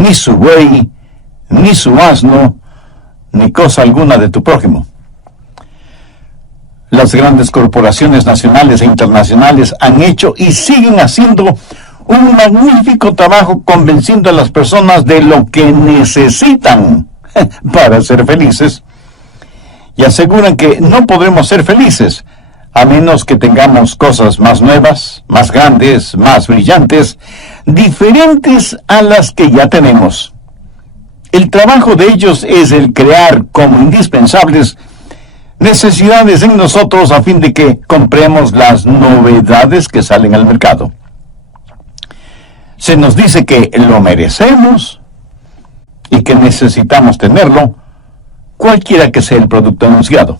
ni su buey, ni su asno, ni cosa alguna de tu prójimo. Las grandes corporaciones nacionales e internacionales han hecho y siguen haciendo un magnífico trabajo convenciendo a las personas de lo que necesitan para ser felices, y aseguran que no podremos ser felices a menos que tengamos cosas más nuevas, más grandes, más brillantes, diferentes a las que ya tenemos. El trabajo de ellos es el crear como indispensables necesidades en nosotros a fin de que compremos las novedades que salen al mercado. Se nos dice que lo merecemos y que necesitamos tenerlo, cualquiera que sea el producto anunciado.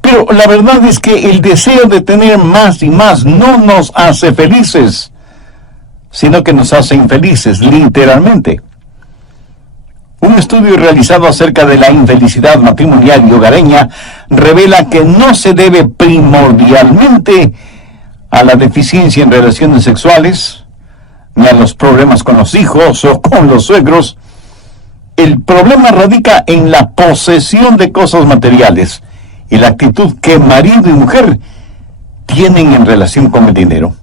Pero la verdad es que el deseo de tener más y más no nos hace felices, sino que nos hace infelices, literalmente. Un estudio realizado acerca de la infelicidad matrimonial y hogareña revela que no se debe primordialmente a la deficiencia en relaciones sexuales, ni a los problemas con los hijos o con los suegros. El problema radica en la posesión de cosas materiales y la actitud que marido y mujer tienen en relación con el dinero.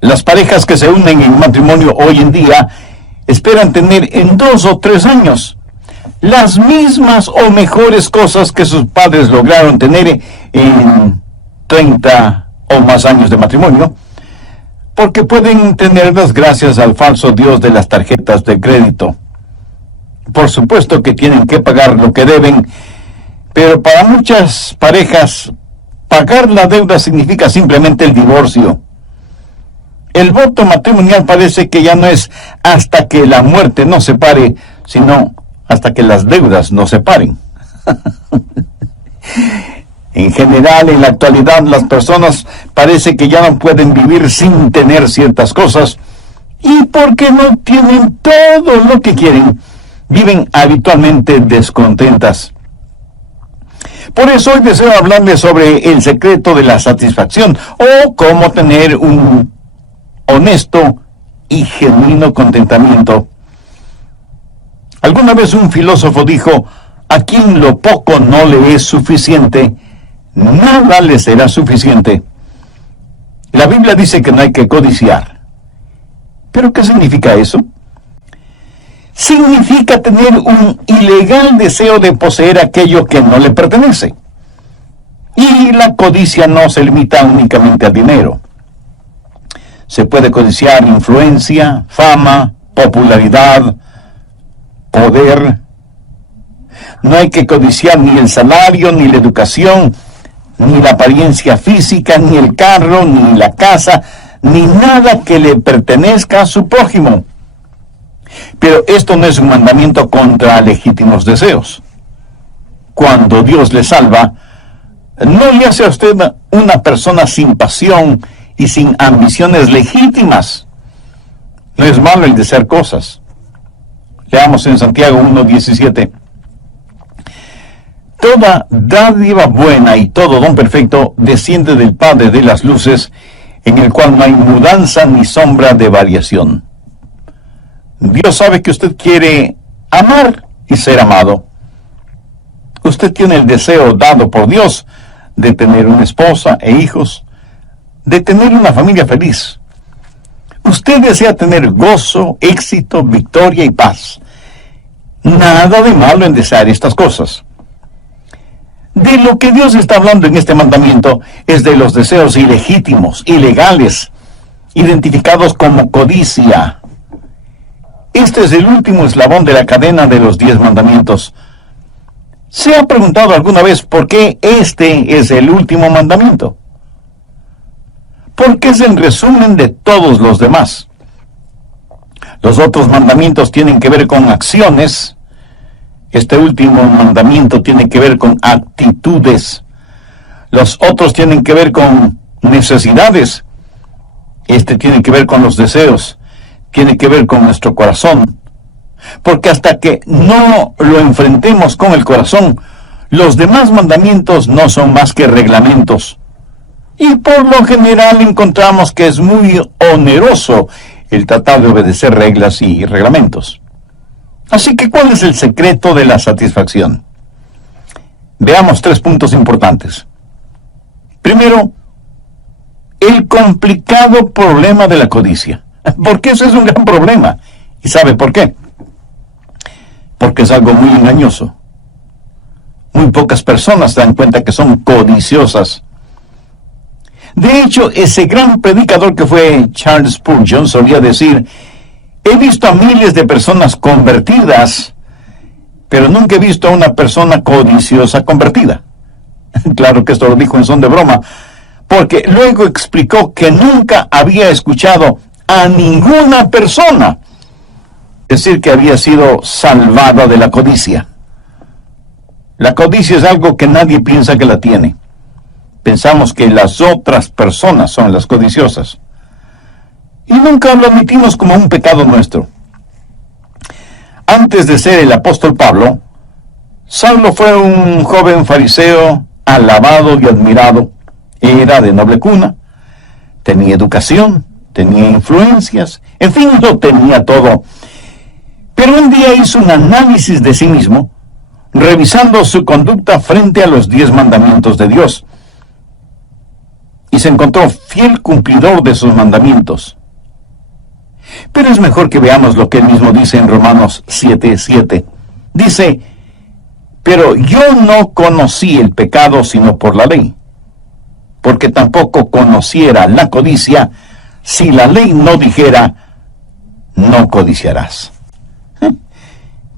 Las parejas que se unen en matrimonio hoy en día esperan tener en 2 o 3 años las mismas o mejores cosas que sus padres lograron tener en 30 o más años de matrimonio, porque pueden tenerlas gracias al falso dios de las tarjetas de crédito. Por supuesto que tienen que pagar lo que deben, pero para muchas parejas, pagar la deuda significa simplemente el divorcio. El voto matrimonial parece que ya no es hasta que la muerte nos separe, sino hasta que las deudas nos separen. En general, en la actualidad, las personas parece que ya no pueden vivir sin tener ciertas cosas, y porque no tienen todo lo que quieren, viven habitualmente descontentas. Por eso hoy deseo hablarles sobre el secreto de la satisfacción, o cómo tener un honesto y genuino contentamiento. Alguna vez un filósofo dijo: a quien lo poco no le es suficiente, nada le será suficiente. La Biblia dice que no hay que codiciar. ¿Pero qué significa eso? Significa tener un ilegal deseo de poseer aquello que no le pertenece. Y la codicia no se limita únicamente al dinero. Se puede codiciar influencia, fama, popularidad, poder. No hay que codiciar ni el salario, ni la educación, ni la apariencia física, ni el carro, ni la casa, ni nada que le pertenezca a su prójimo. Pero esto no es un mandamiento contra legítimos deseos. Cuando Dios le salva, no le hace a usted una persona sin pasión y sin ambiciones legítimas. No es malo el desear cosas. Leamos en Santiago 1:17. Toda dádiva buena y todo don perfecto desciende del Padre de las luces, en el cual no hay mudanza ni sombra de variación. Dios sabe que usted quiere amar y ser amado. Usted tiene el deseo dado por Dios de tener una esposa e hijos, de tener una familia feliz. Usted desea tener gozo, éxito, victoria y paz. Nada de malo en desear estas cosas. De lo que Dios está hablando en este mandamiento es de los deseos ilegítimos, ilegales, identificados como codicia. Este es el último eslabón de la cadena de los 10 mandamientos. ¿Se ha preguntado alguna vez por qué este es el último mandamiento? Porque es el resumen de todos los demás. Los otros mandamientos tienen que ver con acciones. Este último mandamiento tiene que ver con actitudes. Los otros tienen que ver con necesidades. Este tiene que ver con los deseos. Tiene que ver con nuestro corazón. Porque hasta que no lo enfrentemos con el corazón, los demás mandamientos no son más que reglamentos. Y por lo general encontramos que es muy oneroso el tratar de obedecer reglas y reglamentos. Así que, ¿cuál es el secreto de la satisfacción? Veamos 3 puntos importantes. Primero, el complicado problema de la codicia. Porque ese es un gran problema. ¿Y sabe por qué? Porque es algo muy engañoso. Muy pocas personas se dan cuenta que son codiciosas. De hecho, ese gran predicador que fue Charles Spurgeon solía decir: he visto a miles de personas convertidas, pero nunca he visto a una persona codiciosa convertida. Claro que esto lo dijo en son de broma, porque luego explicó que nunca había escuchado a ninguna persona decir que había sido salvada de la codicia. La codicia es algo que nadie piensa que la tiene. Pensamos que las otras personas son las codiciosas. Y nunca lo admitimos como un pecado nuestro. Antes de ser el apóstol Pablo, Saulo fue un joven fariseo alabado y admirado. Era de noble cuna, tenía educación, tenía influencias, en fin, lo tenía todo. Pero un día hizo un análisis de sí mismo, revisando su conducta frente a los 10 mandamientos de Dios. Y se encontró fiel cumplidor de sus mandamientos. Pero es mejor que veamos lo que él mismo dice en Romanos 7:7. Dice: pero yo no conocí el pecado sino por la ley, porque tampoco conociera la codicia si la ley no dijera: no codiciarás.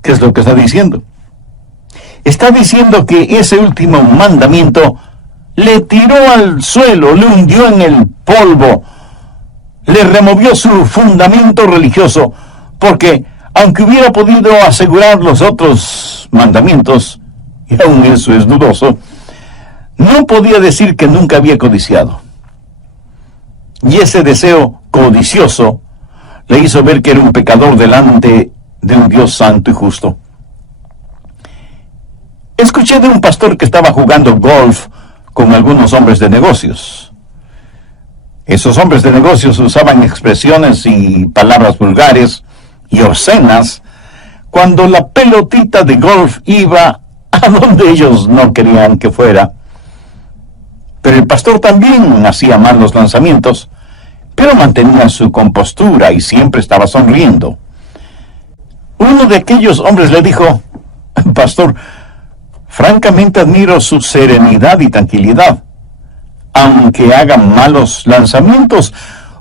¿Qué es lo que está diciendo? Está diciendo que ese último mandamiento le tiró al suelo, le hundió en el polvo, le removió su fundamento religioso, porque aunque hubiera podido asegurar los otros mandamientos, y aún eso es dudoso, no podía decir que nunca había codiciado. Y ese deseo codicioso le hizo ver que era un pecador delante de un Dios santo y justo. Escuché de un pastor que estaba jugando golf con algunos hombres de negocios. Esos hombres de negocios usaban expresiones y palabras vulgares y obscenas cuando la pelotita de golf iba a donde ellos no querían que fuera. Pero el pastor también hacía malos lanzamientos, pero mantenía su compostura y siempre estaba sonriendo. Uno de aquellos hombres le dijo: pastor, francamente admiro su serenidad y tranquilidad. Aunque haga malos lanzamientos,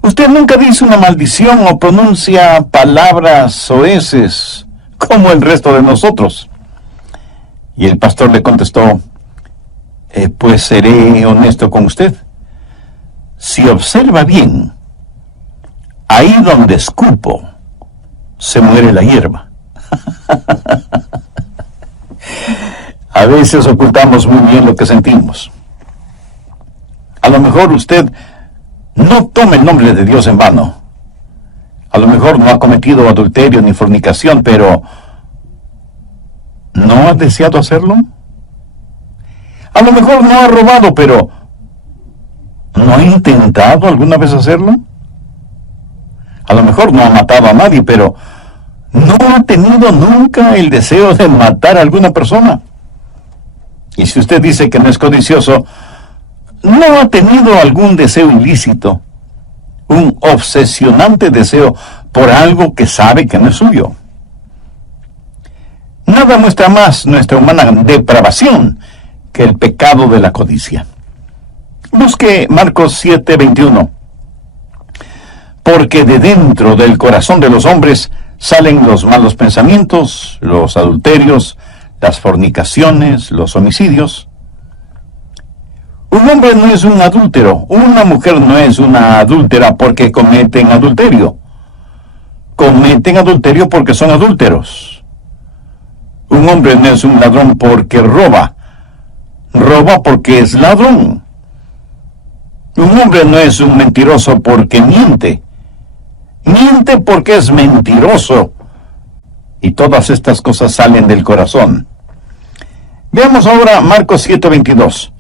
usted nunca dice una maldición o pronuncia palabras soeces como el resto de nosotros. Y el pastor le contestó: pues seré honesto con usted. Si observa bien, ahí donde escupo, se muere la hierba. A veces ocultamos muy bien lo que sentimos. A lo mejor usted no tome el nombre de Dios en vano. A lo mejor no ha cometido adulterio ni fornicación, pero ¿no ha deseado hacerlo? A lo mejor no ha robado, pero ¿no ha intentado alguna vez hacerlo? A lo mejor no ha matado a nadie, pero ¿no ha tenido nunca el deseo de matar a alguna persona? Y si usted dice que no es codicioso, ¿no ha tenido algún deseo ilícito? Un obsesionante deseo por algo que sabe que no es suyo. Nada muestra más nuestra humana depravación que el pecado de la codicia. Busque Marcos 7:21. Porque de dentro del corazón de los hombres salen los malos pensamientos, los adulterios, las fornicaciones, los homicidios. Un hombre no es un adúltero, una mujer no es una adúltera porque cometen adulterio. Cometen adulterio porque son adúlteros. Un hombre no es un ladrón porque roba. Roba porque es ladrón. Un hombre no es un mentiroso porque miente. Miente porque es mentiroso. Y todas estas cosas salen del corazón. Veamos ahora Marcos 7:22.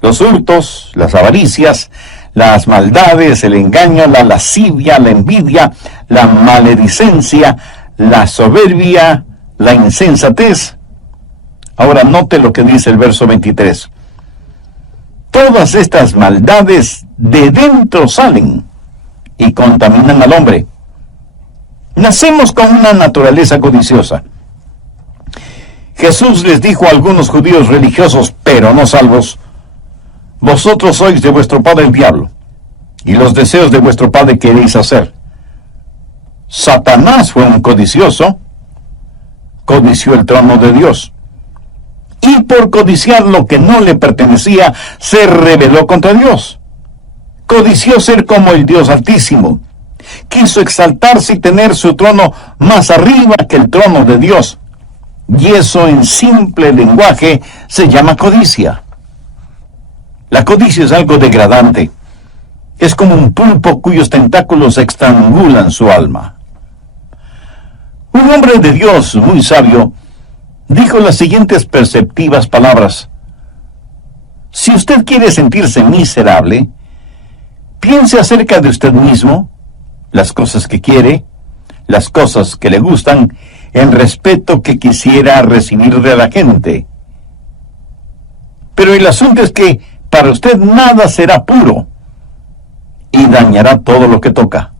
Los hurtos, las avaricias, las maldades, el engaño, la lascivia, la envidia, la maledicencia, la soberbia, la insensatez. Ahora note lo que dice el verso 23. Todas estas maldades de dentro salen y contaminan al hombre. Nacemos con una naturaleza codiciosa. Jesús les dijo a algunos judíos religiosos, pero no salvos: vosotros sois de vuestro padre el diablo, y los deseos de vuestro padre queréis hacer. Satanás fue un codicioso, codició el trono de Dios, y por codiciar lo que no le pertenecía, se rebeló contra Dios. Codició ser como el Dios Altísimo. Quiso exaltarse y tener su trono más arriba que el trono de Dios. Y eso, en simple lenguaje, se llama codicia. La codicia es algo degradante. Es como un pulpo cuyos tentáculos estrangulan su alma. Un hombre de Dios muy sabio dijo las siguientes perceptivas palabras: si usted quiere sentirse miserable, piense acerca de usted mismo, las cosas que quiere, las cosas que le gustan, el respeto que quisiera recibir de la gente. Pero el asunto es que para usted nada será puro y dañará todo lo que toca.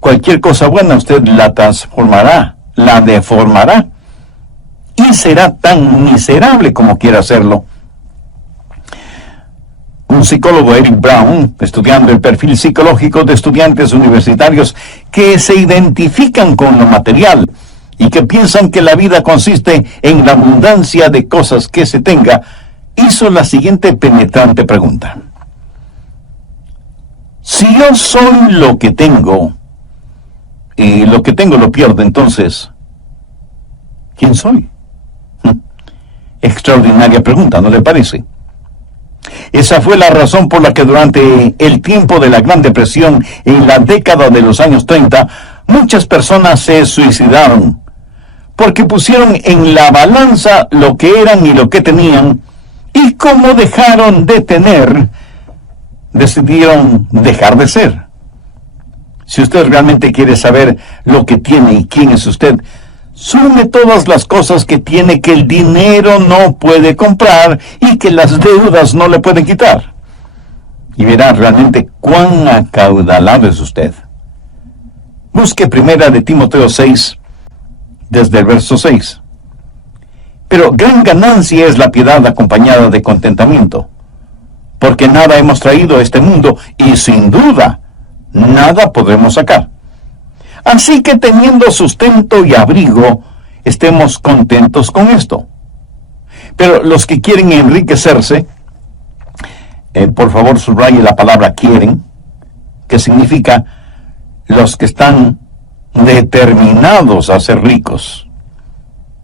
Cualquier cosa buena usted la transformará, la deformará, y será tan miserable como quiera hacerlo. Un psicólogo, Eric Brown, estudiando el perfil psicológico de estudiantes universitarios que se identifican con lo material y que piensan que la vida consiste en la abundancia de cosas que se tenga, hizo la siguiente penetrante pregunta: si yo soy lo que tengo, y lo que tengo lo pierdo, entonces, ¿quién soy? Extraordinaria pregunta, ¿no le parece? Esa fue la razón por la que durante el tiempo de la Gran Depresión, en la década de los años 30, muchas personas se suicidaron, porque pusieron en la balanza lo que eran y lo que tenían, y como dejaron de tener, decidieron dejar de ser. Si usted realmente quiere saber lo que tiene y quién es usted, sume todas las cosas que tiene que el dinero no puede comprar y que las deudas no le pueden quitar, y verá realmente cuán acaudalado es usted. Busque primera de Timoteo 6, desde el verso 6. Pero gran ganancia es la piedad acompañada de contentamiento, porque nada hemos traído a este mundo y sin duda nada podremos sacar. Así que teniendo sustento y abrigo, estemos contentos con esto. Pero los que quieren enriquecerse, por favor subraye la palabra quieren, que significa los que están determinados a ser ricos.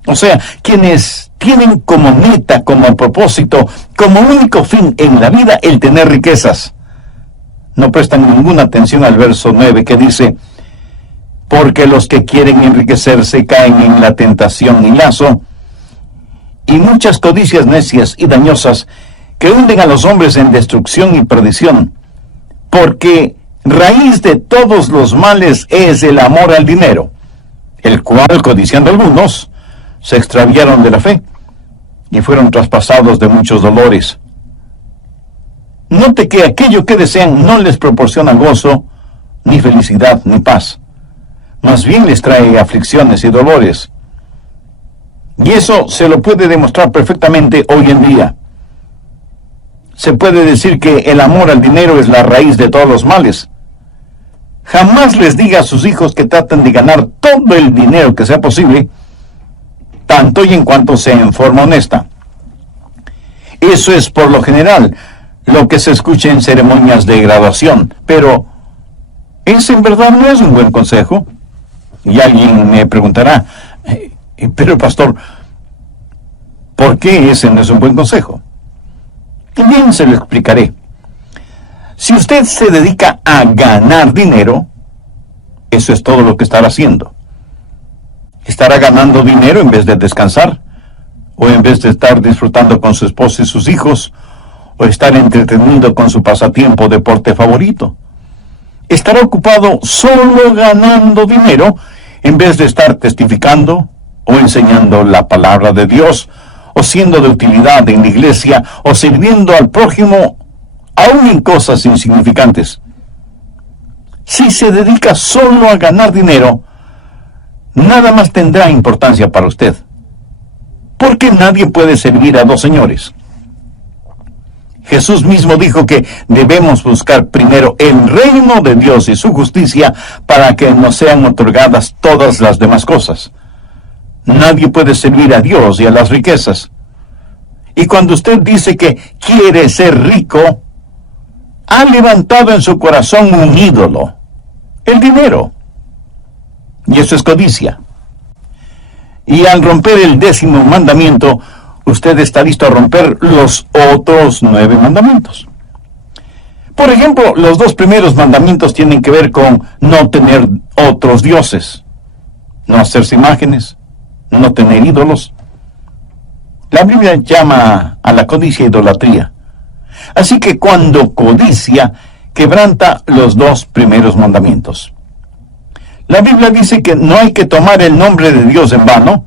O sea, quienes tienen como meta, como propósito, como único fin en la vida el tener riquezas. No prestan ninguna atención al verso 9 que dice: porque los que quieren enriquecerse caen en la tentación y lazo, y muchas codicias necias y dañosas que hunden a los hombres en destrucción y perdición, porque raíz de todos los males es el amor al dinero, el cual, codiciando algunos, se extraviaron de la fe y fueron traspasados de muchos dolores. Note que aquello que desean no les proporciona gozo, ni felicidad, ni paz. Más bien les trae aflicciones y dolores. Y eso se lo puede demostrar perfectamente hoy en día. Se puede decir que el amor al dinero es la raíz de todos los males. Jamás les diga a sus hijos que traten de ganar todo el dinero que sea posible, tanto y en cuanto sea en forma honesta. Eso es por lo general lo que se escucha en ceremonias de graduación, pero ese en verdad no es un buen consejo. Y alguien me preguntará: pero pastor, ¿por qué ese no es un buen consejo? Y bien, se lo explicaré. Si usted se dedica a ganar dinero, eso es todo lo que estará haciendo. Estará ganando dinero en vez de descansar, o en vez de estar disfrutando con su esposa y sus hijos, o estar entretenido con su pasatiempo o deporte favorito. Estará ocupado solo ganando dinero en vez de estar testificando o enseñando la palabra de Dios, o siendo de utilidad en la iglesia, o sirviendo al prójimo, aún en cosas insignificantes. Si se dedica solo a ganar dinero, nada más tendrá importancia para usted, porque nadie puede servir a dos señores. Jesús mismo dijo que debemos buscar primero el reino de Dios y su justicia para que nos sean otorgadas todas las demás cosas. Nadie puede servir a Dios y a las riquezas. Y cuando usted dice que quiere ser rico, ha levantado en su corazón un ídolo, el dinero. Y eso es codicia. Y al romper el 10º mandamiento, usted está listo a romper los otros 9 mandamientos. Por ejemplo, los 2 primeros mandamientos tienen que ver con no tener otros dioses, no hacerse imágenes, no tener ídolos. La Biblia llama a la codicia idolatría. Así que cuando codicia, quebranta los 2 primeros mandamientos. La Biblia dice que no hay que tomar el nombre de Dios en vano,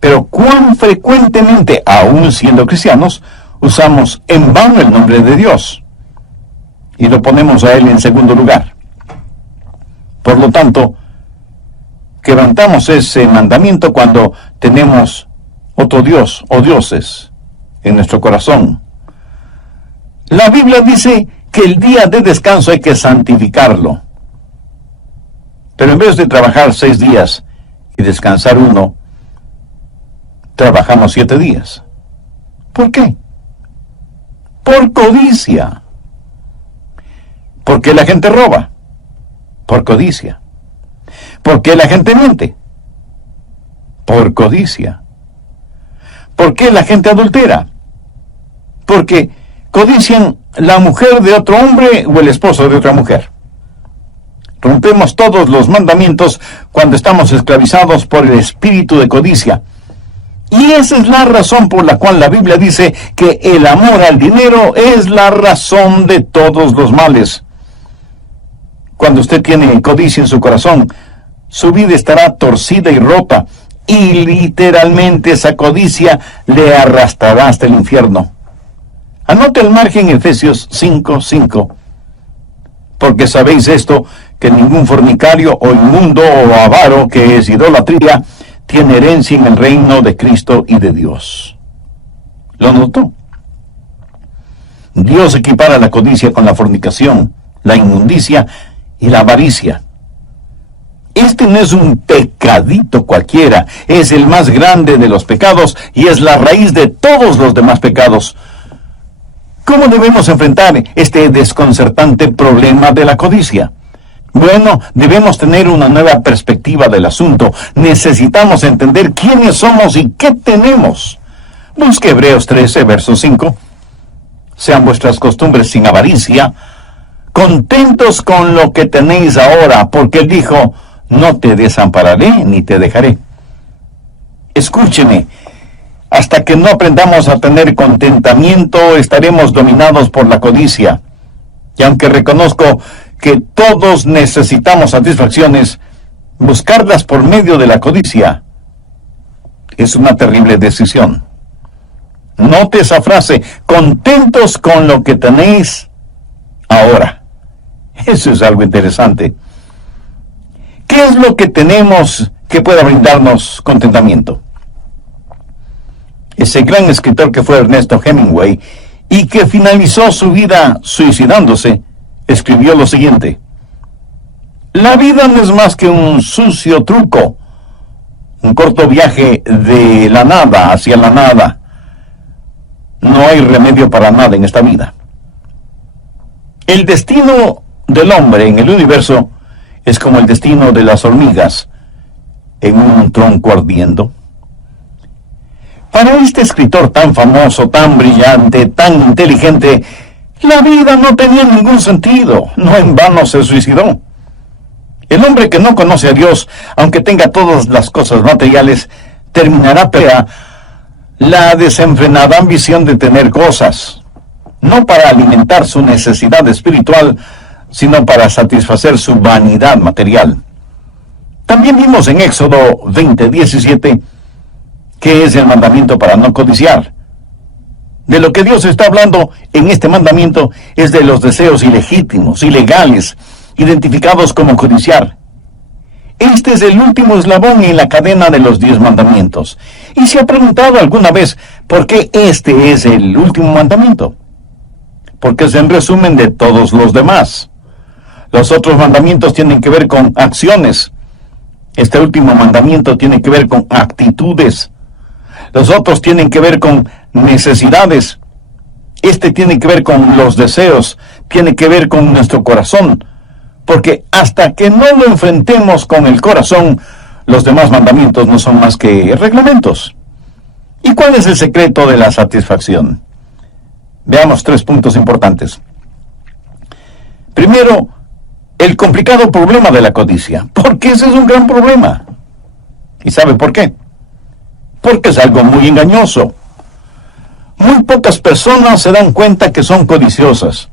pero cuán frecuentemente, aún siendo cristianos, usamos en vano el nombre de Dios y lo ponemos a Él en segundo lugar. Por lo tanto, quebrantamos ese mandamiento cuando tenemos otro Dios o dioses en nuestro corazón. La Biblia dice que el día de descanso hay que santificarlo. Pero en vez de trabajar 6 días y descansar 1, trabajamos 7 días. ¿Por qué? Por codicia. ¿Por qué la gente roba? Por codicia. ¿Por qué la gente miente? Por codicia. ¿Por qué la gente adultera? Porque codician la mujer de otro hombre o el esposo de otra mujer. Rompemos todos los mandamientos cuando estamos esclavizados por el espíritu de codicia. Y esa es la razón por la cual la Biblia dice que el amor al dinero es la razón de todos los males. Cuando usted tiene codicia en su corazón, su vida estará torcida y rota, y literalmente esa codicia le arrastrará hasta el infierno. Anote el margen Efesios 5:5. Porque sabéis esto, que ningún fornicario o inmundo o avaro, que es idolatría, tiene herencia en el reino de Cristo y de Dios. ¿Lo notó? Dios equipara la codicia con la fornicación, la inmundicia y la avaricia. Este no es un pecadito cualquiera, es el más grande de los pecados y es la raíz de todos los demás pecados. ¿Cómo debemos enfrentar este desconcertante problema de la codicia? Bueno, debemos tener una nueva perspectiva del asunto. Necesitamos entender quiénes somos y qué tenemos. Busque Hebreos 13, verso 5. Sean vuestras costumbres sin avaricia, contentos con lo que tenéis ahora, porque Él dijo, no te desampararé ni te dejaré. Escúcheme, hasta que no aprendamos a tener contentamiento, estaremos dominados por la codicia. Y aunque reconozco que todos necesitamos satisfacciones, buscarlas por medio de la codicia es una terrible decisión. Note esa frase, contentos con lo que tenéis ahora. Eso es algo interesante. ¿Qué es lo que tenemos que pueda brindarnos contentamiento? Ese gran escritor que fue Ernesto Hemingway y que finalizó su vida suicidándose, escribió lo siguiente: la vida no es más que un sucio truco, un corto viaje de la nada hacia la nada. No hay remedio para nada en esta vida. El destino del hombre en el universo es como el destino de las hormigas en un tronco ardiendo. Para este escritor tan famoso, tan brillante, tan inteligente, la vida no tenía ningún sentido. No en vano se suicidó. El hombre que no conoce a Dios, aunque tenga todas las cosas materiales, terminará por la desenfrenada ambición de tener cosas. no para alimentar su necesidad espiritual, sino para satisfacer su vanidad material. También vimos en Éxodo 20:17 que es el mandamiento para no codiciar. De lo que Dios está hablando en este mandamiento es de los deseos ilegítimos, ilegales, identificados como codiciar. Este es el último eslabón en la cadena de los 10 mandamientos. ¿Y se ha preguntado alguna vez por qué este es el último mandamiento? Porque es en resumen de todos los demás. Los otros mandamientos tienen que ver con acciones. Este último mandamiento tiene que ver con actitudes. Los otros tienen que ver con necesidades. Este tiene que ver con los deseos, tiene que ver con nuestro corazón. Porque hasta que no lo enfrentemos con el corazón, los demás mandamientos no son más que reglamentos. ¿Y cuál es el secreto de la satisfacción? Veamos 3 puntos importantes. Primero, el complicado problema de la codicia. Porque ese es un gran problema. ¿Y sabe por qué? Porque es algo muy engañoso. Muy pocas personas se dan cuenta que son codiciosas.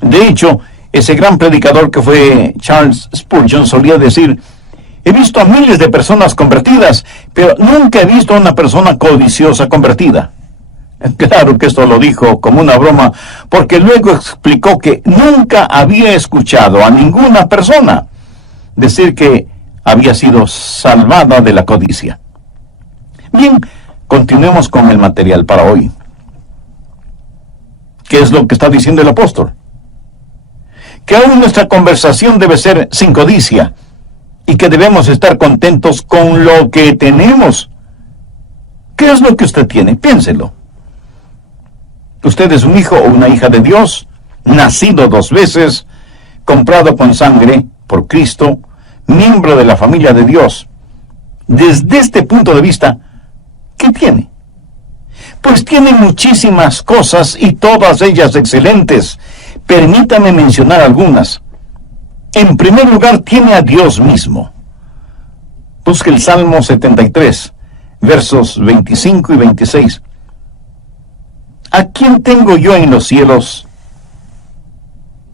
De hecho, ese gran predicador que fue Charles Spurgeon solía decir: he visto a miles de personas convertidas, pero nunca he visto a una persona codiciosa convertida. Claro que esto lo dijo como una broma, porque luego explicó que nunca había escuchado a ninguna persona decir que había sido salvada de la codicia. Bien, continuemos con el material para hoy. ¿Qué es lo que está diciendo el apóstol? Que aún nuestra conversación debe ser sin codicia y que debemos estar contentos con lo que tenemos. ¿Qué es lo que usted tiene? Piénselo. Usted es un hijo o una hija de Dios, nacido 2 veces, comprado con sangre por Cristo, miembro de la familia de Dios. Desde este punto de vista, ¿qué tiene? Pues tiene muchísimas cosas y todas ellas excelentes. Permítame mencionar algunas. En primer lugar, tiene a Dios mismo. Busque el Salmo 73, versos 25 y 26. ¿A quién tengo yo en los cielos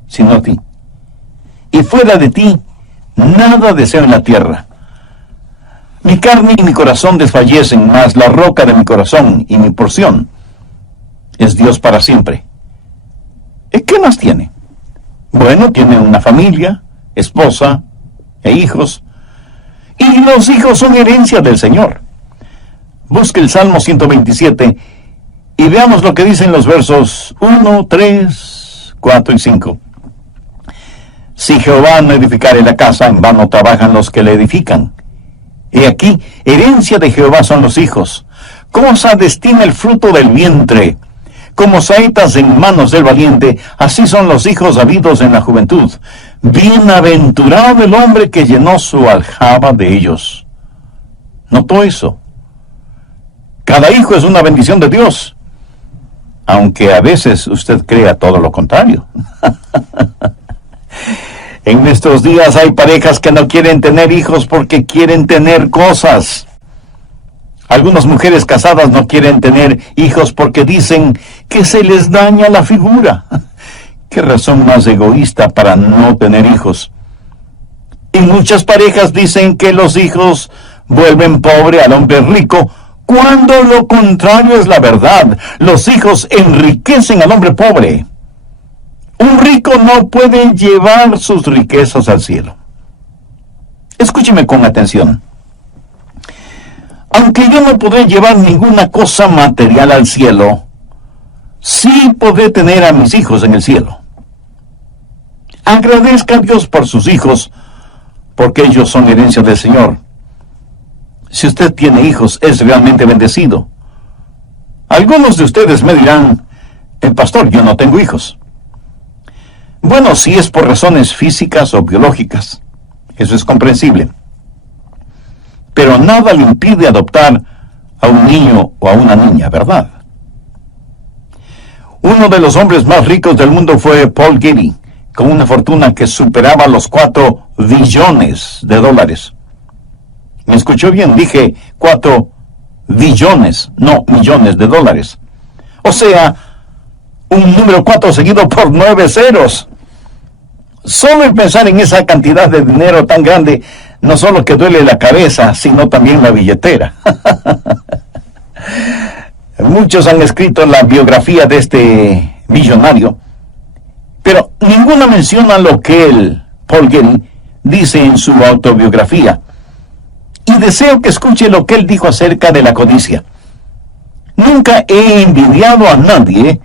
sino a ti? Y fuera de ti, nada deseo en la tierra. Mi carne y mi corazón desfallecen, mas la roca de mi corazón y mi porción es Dios para siempre. ¿Y qué más tiene? Bueno, tiene una familia, esposa e hijos. Y los hijos son herencia del Señor. Busque el Salmo 127 y veamos lo que dicen los versos 1, 3, 4 y 5. Si Jehová no edificare la casa, en vano trabajan los que la edifican. He aquí, herencia de Jehová son los hijos. Cosa destina el fruto del vientre. Como saetas en manos del valiente, así son los hijos habidos en la juventud. Bienaventurado el hombre que llenó su aljaba de ellos. ¿Notó eso? Cada hijo es una bendición de Dios, aunque a veces usted crea todo lo contrario. En nuestros días hay parejas que no quieren tener hijos porque quieren tener cosas. Algunas mujeres casadas no quieren tener hijos porque dicen que se les daña la figura. ¿Qué razón más egoísta para no tener hijos? Y muchas parejas dicen que los hijos vuelven pobre al hombre rico, cuando lo contrario es la verdad. Los hijos enriquecen al hombre pobre. Un rico no puede llevar sus riquezas al cielo. Escúcheme con atención. Aunque yo no podré llevar ninguna cosa material al cielo, sí podré tener a mis hijos en el cielo. Agradezca a Dios por sus hijos, porque ellos son herencia del Señor. Si usted tiene hijos, es realmente bendecido. Algunos de ustedes me dirán: pastor, yo no tengo hijos. Bueno, si es por razones físicas o biológicas, eso es comprensible. Pero nada le impide adoptar a un niño o a una niña, ¿verdad? Uno de los hombres más ricos del mundo fue Paul Getty, con una fortuna que superaba los 4 billones de dólares. ¿Me escuchó bien? Dije 4 billones, no millones de dólares. O sea, un número 4 seguido por 9 ceros. Solo el pensar en esa cantidad de dinero tan grande, no solo que duele la cabeza, sino también la billetera. Muchos han escrito la biografía de este millonario, pero ninguna menciona lo que él, Paul Getty, dice en su autobiografía. Y deseo que escuche lo que él dijo acerca de la codicia. Nunca he envidiado a nadie,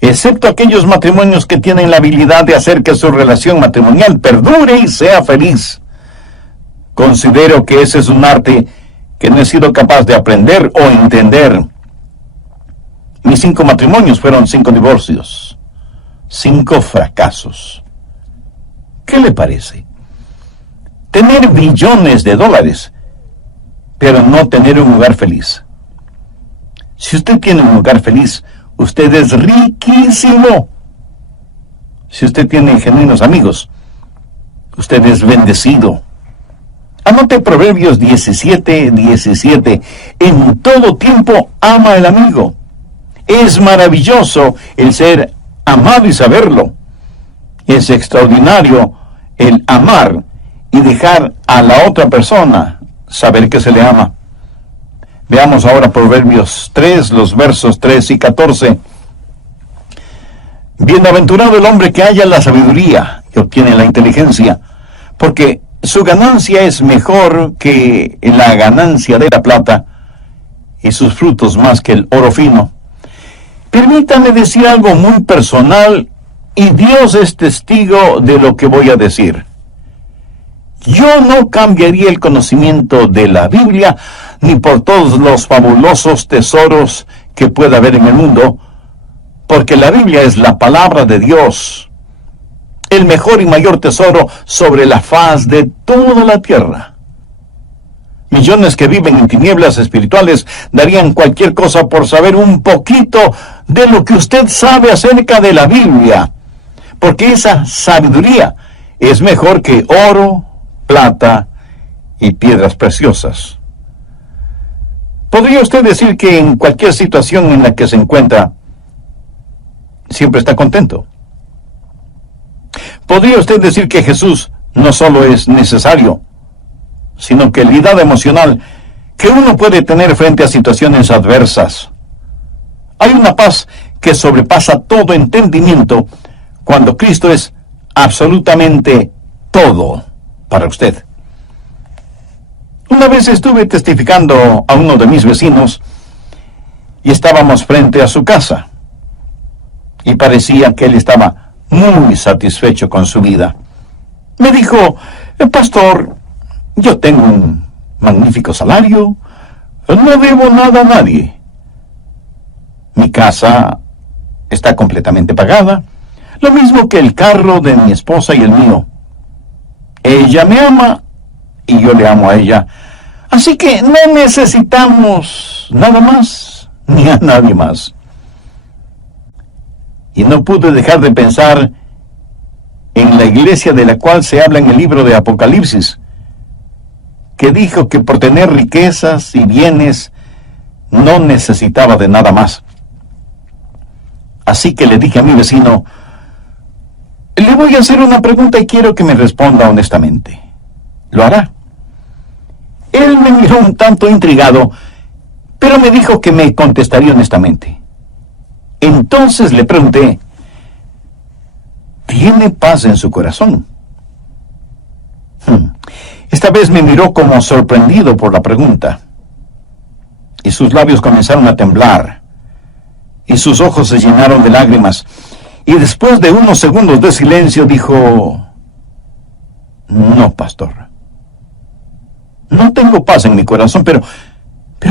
excepto aquellos matrimonios que tienen la habilidad de hacer que su relación matrimonial perdure y sea feliz. Considero que ese es un arte que no he sido capaz de aprender o entender. Mis 5 matrimonios fueron 5 divorcios, 5 fracasos. ¿Qué le parece? Tener billones de dólares, pero no tener un hogar feliz. Si usted tiene un hogar feliz, usted es riquísimo. Si usted tiene genuinos amigos, usted es bendecido. Anote Proverbios 17:17. En todo tiempo ama al amigo. Es maravilloso el ser amado y saberlo. Es extraordinario el amar y dejar a la otra persona saber que se le ama. Veamos ahora Proverbios 3, los versos 3 y 14. Bienaventurado el hombre que halla la sabiduría y obtiene la inteligencia, porque su ganancia es mejor que la ganancia de la plata, y sus frutos más que el oro fino. Permítame decir algo muy personal, y Dios es testigo de lo que voy a decir. Yo no cambiaría el conocimiento de la Biblia ni por todos los fabulosos tesoros que pueda haber en el mundo, porque la Biblia es la palabra de Dios, el mejor y mayor tesoro sobre la faz de toda la tierra. Millones que viven en tinieblas espirituales darían cualquier cosa por saber un poquito de lo que usted sabe acerca de la Biblia, porque esa sabiduría es mejor que oro, plata y piedras preciosas. ¿Podría usted decir que en cualquier situación en la que se encuentra, siempre está contento? ¿Podría usted decir que Jesús no solo es necesario, sino que el cuidado emocional que uno puede tener frente a situaciones adversas? Hay una paz que sobrepasa todo entendimiento cuando Cristo es absolutamente todo para usted. Una vez estuve testificando a uno de mis vecinos y estábamos frente a su casa y parecía que él estaba muy satisfecho con su vida. Me dijo: pastor, yo tengo un magnífico salario, no debo nada a nadie. Mi casa está completamente pagada, lo mismo que el carro de mi esposa y el mío. Ella me ama y yo le amo a ella, así que no necesitamos nada más ni a nadie más. Y no pude dejar de pensar en la iglesia de la cual se habla en el libro de Apocalipsis, que dijo que por tener riquezas y bienes no necesitaba de nada más. Así que le dije a mi vecino: le voy a hacer una pregunta y quiero que me responda honestamente. ¿Lo hará? Él me miró un tanto intrigado, pero me dijo que me contestaría honestamente. Entonces le pregunté: ¿tiene paz en su corazón? Esta vez me miró como sorprendido por la pregunta, y sus labios comenzaron a temblar, y sus ojos se llenaron de lágrimas, y después de unos segundos de silencio dijo: no, pastor, no tengo paz en mi corazón, pero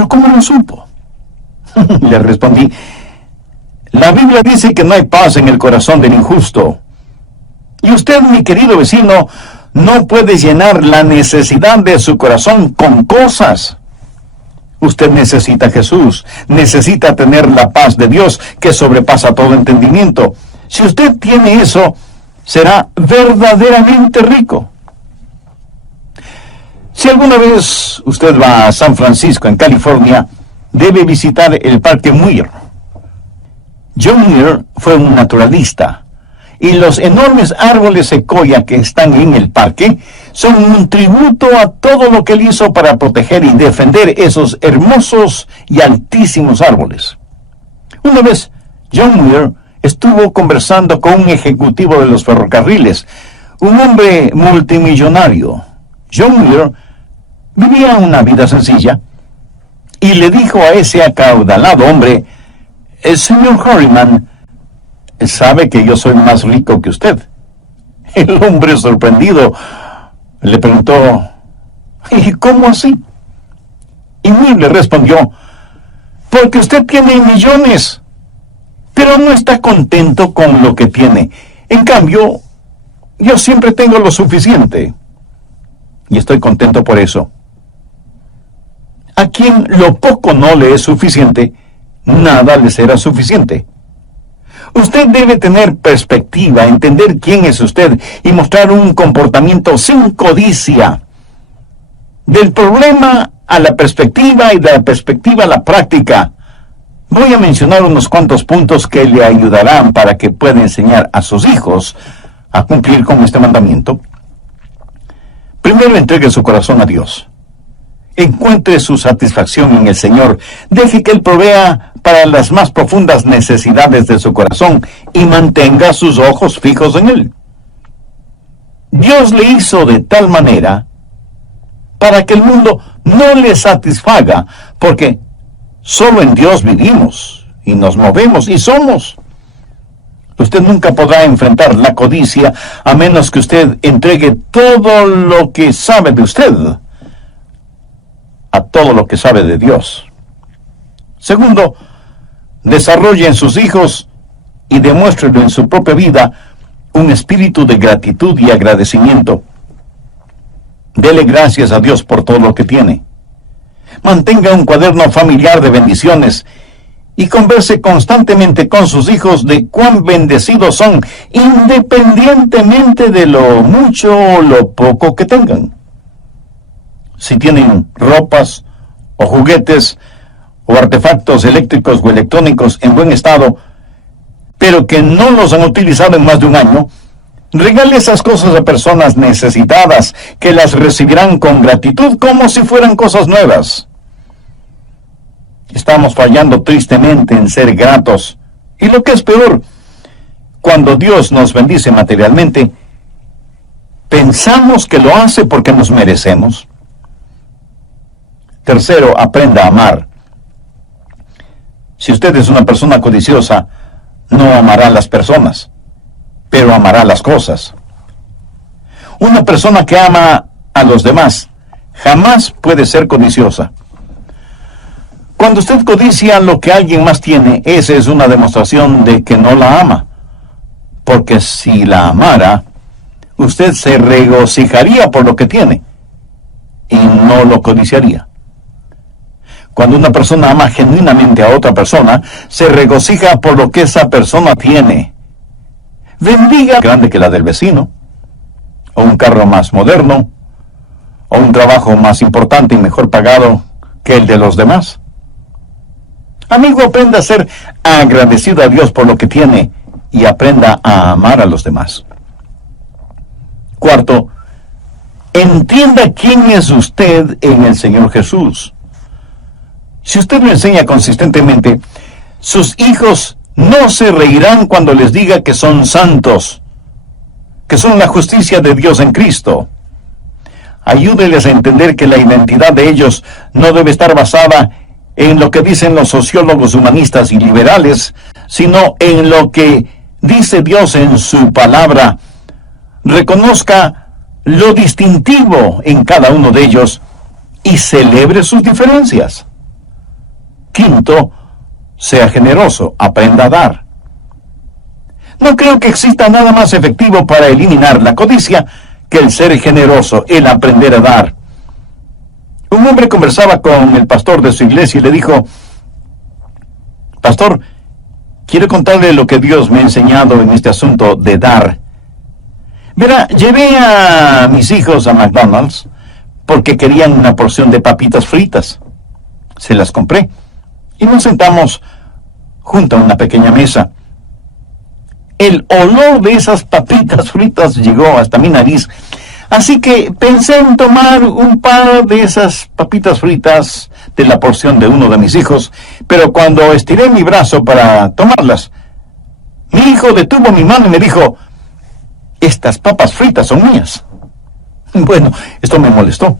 ¿cómo lo supo? Le respondí: la Biblia dice que no hay paz en el corazón del injusto. Y usted, mi querido vecino, no puede llenar la necesidad de su corazón con cosas. Usted necesita a Jesús, necesita tener la paz de Dios que sobrepasa todo entendimiento. Si usted tiene eso, será verdaderamente rico. Si alguna vez usted va a San Francisco, en California, debe visitar el Parque Muir. John Muir fue un naturalista, y los enormes árboles secoya que están en el parque son un tributo a todo lo que él hizo para proteger y defender esos hermosos y altísimos árboles. Una vez, John Muir estuvo conversando con un ejecutivo de los ferrocarriles, un hombre multimillonario. John Muir vivía una vida sencilla y le dijo a ese acaudalado hombre: señor Harriman, ¿sabe que yo soy más rico que usted? El hombre, sorprendido, le preguntó: ¿y cómo así? Y Muir le respondió: porque usted tiene millones, pero no está contento con lo que tiene. En cambio, yo siempre tengo lo suficiente, y estoy contento por eso. A quien lo poco no le es suficiente, nada le será suficiente. Usted debe tener perspectiva, entender quién es usted y mostrar un comportamiento sin codicia. Del problema a la perspectiva y de la perspectiva a la práctica. Voy a mencionar unos cuantos puntos que le ayudarán para que pueda enseñar a sus hijos a cumplir con este mandamiento. Primero, entregue su corazón a Dios. Encuentre su satisfacción en el Señor. Deje que Él provea para las más profundas necesidades de su corazón y mantenga sus ojos fijos en Él. Dios le hizo de tal manera para que el mundo no le satisfaga, porque solo en Dios vivimos y nos movemos y somos. Usted nunca podrá enfrentar la codicia a menos que usted entregue todo lo que sabe de usted a todo lo que sabe de Dios. Segundo, desarrolle en sus hijos y demuéstrelo en su propia vida un espíritu de gratitud y agradecimiento. Dele gracias a Dios por todo lo que tiene. Mantenga un cuaderno familiar de bendiciones y converse constantemente con sus hijos de cuán bendecidos son, independientemente de lo mucho o lo poco que tengan. Si tienen ropas o juguetes o artefactos eléctricos o electrónicos en buen estado, pero que no los han utilizado en más de un año, regale esas cosas a personas necesitadas que las recibirán con gratitud como si fueran cosas nuevas. Estamos fallando tristemente en ser gratos, y lo que es peor, cuando Dios nos bendice materialmente, pensamos que lo hace porque nos merecemos. Tercero, aprenda a amar. Si usted es una persona codiciosa, no amará a las personas, pero amará las cosas. Una persona que ama a los demás jamás puede ser codiciosa. Cuando usted codicia lo que alguien más tiene, esa es una demostración de que no la ama. Porque si la amara, usted se regocijaría por lo que tiene y no lo codiciaría. Cuando una persona ama genuinamente a otra persona, se regocija por lo que esa persona tiene. Bendiga grande que la del vecino, o un carro más moderno, o un trabajo más importante y mejor pagado que el de los demás. Amigo, aprenda a ser agradecido a Dios por lo que tiene y aprenda a amar a los demás. Cuarto, entienda quién es usted en el Señor Jesús. Si usted lo enseña consistentemente, sus hijos no se reirán cuando les diga que son santos, que son la justicia de Dios en Cristo. Ayúdeles a entender que la identidad de ellos no debe estar basada en lo que dicen los sociólogos humanistas y liberales, sino en lo que dice Dios en su palabra. Reconozca lo distintivo en cada uno de ellos y celebre sus diferencias. Quinto, sea generoso, aprenda a dar. No creo que exista nada más efectivo para eliminar la codicia que el ser generoso, el aprender a dar. Un hombre conversaba con el pastor de su iglesia y le dijo: Pastor, quiero contarle lo que Dios me ha enseñado en este asunto de dar. Verá, llevé a mis hijos a McDonald's porque querían una porción de papitas fritas. Se las compré y nos sentamos junto a una pequeña mesa. El olor de esas papitas fritas llegó hasta mi nariz, así que pensé en tomar un par de esas papitas fritas de la porción de uno de mis hijos, pero cuando estiré mi brazo para tomarlas, mi hijo detuvo mi mano y me dijo: estas papas fritas son mías. Bueno, esto me molestó,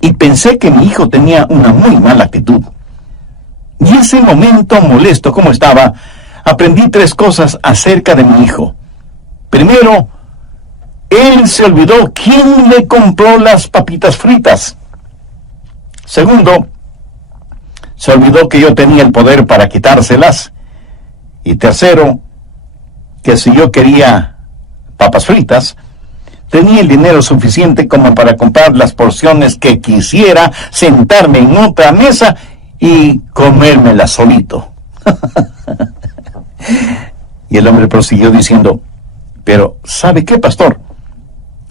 y pensé que mi hijo tenía una muy mala actitud. Y ese momento, molesto como estaba, aprendí 3 cosas acerca de mi hijo. Primero, él se olvidó quién le compró las papitas fritas. Segundo, se olvidó que yo tenía el poder para quitárselas. Y tercero, que si yo quería papas fritas, tenía el dinero suficiente como para comprar las porciones que quisiera, sentarme en otra mesa y comérmelas solito. Y el hombre prosiguió diciendo: pero ¿sabe qué, pastor?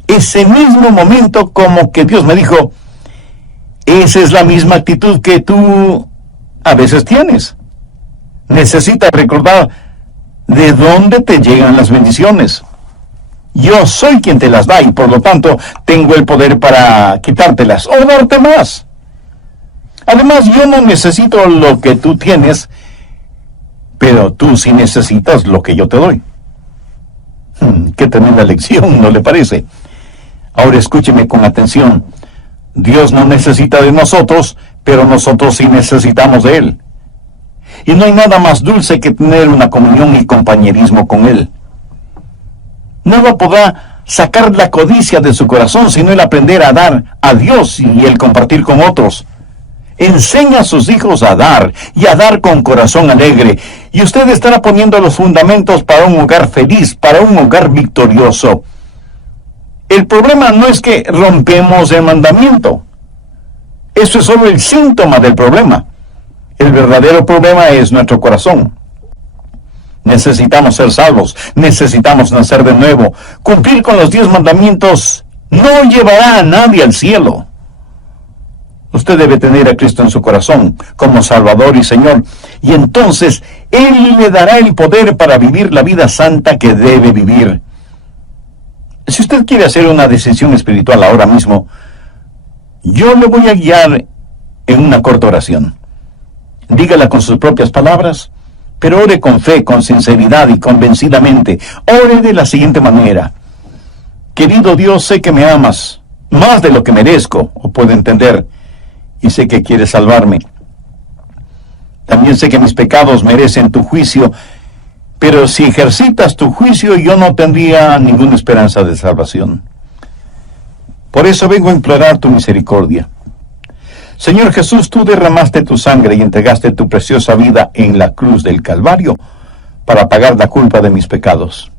Ese mismo momento como que Dios me dijo: esa es la misma actitud que tú a veces tienes. Necesitas recordar de dónde te llegan las bendiciones. Yo soy quien te las da y por lo tanto tengo el poder para quitártelas o darte más. Además, yo no necesito lo que tú tienes, pero tú sí necesitas lo que yo te doy. Qué tremenda lección, ¿no le parece? Ahora escúcheme con atención. Dios no necesita de nosotros, pero nosotros sí necesitamos de Él. Y no hay nada más dulce que tener una comunión y compañerismo con Él. Nada podrá sacar la codicia de su corazón sino el aprender a dar a Dios y el compartir con otros. Enseña a sus hijos a dar y a dar con corazón alegre, y usted estará poniendo los fundamentos para un hogar feliz, para un hogar victorioso. El problema no es que rompemos el mandamiento. Eso es solo el síntoma del problema. El verdadero problema es nuestro corazón. Necesitamos ser salvos, necesitamos nacer de nuevo. Cumplir con los 10 mandamientos no llevará a nadie al cielo. Usted debe tener a Cristo en su corazón como Salvador y Señor, y entonces Él le dará el poder para vivir la vida santa que debe vivir. Si usted quiere hacer una decisión espiritual ahora mismo, yo le voy a guiar en una corta oración. Dígala con sus propias palabras, pero ore con fe, con sinceridad y convencidamente. Ore de la siguiente manera: querido Dios, sé que me amas más de lo que merezco o puedo entender, y sé que quieres salvarme. También sé que mis pecados merecen tu juicio, pero si ejercitas tu juicio yo no tendría ninguna esperanza de salvación. Por eso vengo a implorar tu misericordia. Señor Jesús, tú derramaste tu sangre y entregaste tu preciosa vida en la cruz del Calvario para pagar la culpa de mis pecados.